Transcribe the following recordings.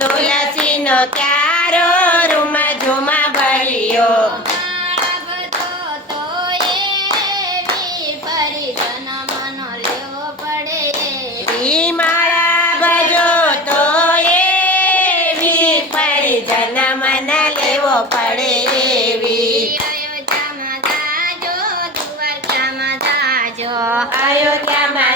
તુલસીનો ચારો રૂમ ઝુમા ભર્યો. પડે એવી. અયોધ્યામાં જાજો દ્વારકામાં જાજો અયોધ્યામાં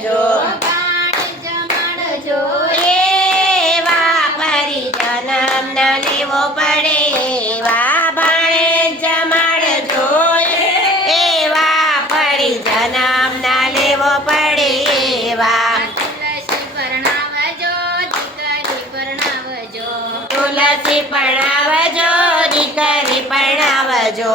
પાણી જમાડજો એવા ફરી જન્મ ન લેવો પડે એવા ભાણે જમાડજો એવા ફરી જન્મ ન લેવો પડે એવા તુલસી પરણાવજો દીકરી પરણાવજો.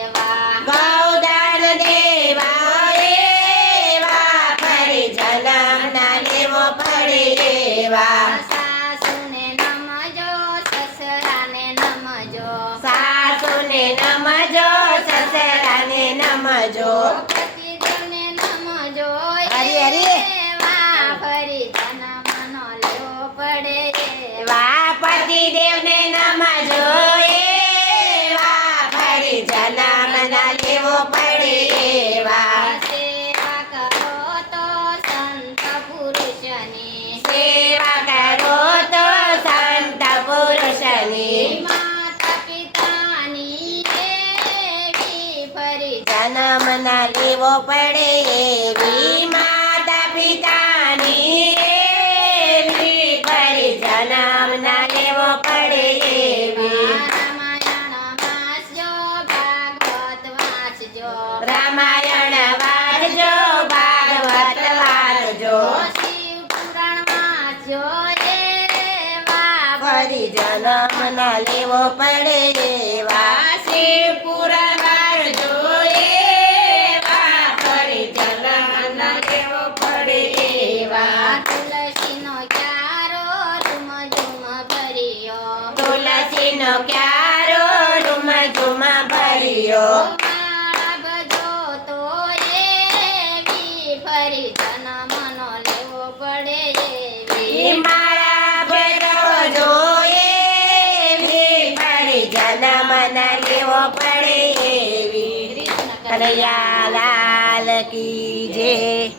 એવા સાસુને નમજો સસરાને નમજો. સાસુને નમજો સસરાને નમજો. પતિદેવને નમજો. હરી, હરી. એવા ફરી જન્મનો લેવો પડે. વા પતિદેવને નમજો એવા ફરી લેવો પડે. ના લેવો પડે એવી માતા પિતાની એવી ફરી ના લેવો પડે એવી. રામાયણ વાંચજો ભાગવત વાંચજો. રામાયણ વાંચજો ભાગવત વાંચજો શિવ પુરાણ વાંચજો એવા ફરી જન્મ ના લેવો પડે એવા શિવપુર વાળજો એવા ફરી જન્મ ના લેવો પડે એવા તુલસીનો ક્યારો રૂમ ઝુમ ભર્યો તુલસીનો ક્યારો રૂમ ઝુમ ભર્યો. બધો તો એવી ફરી જન્મનો લેવો પડે એવી મારા ભરો જોઈએ ફરી જન્મ ના લેવો પડે એવી કનૈયા લાલ કી જય.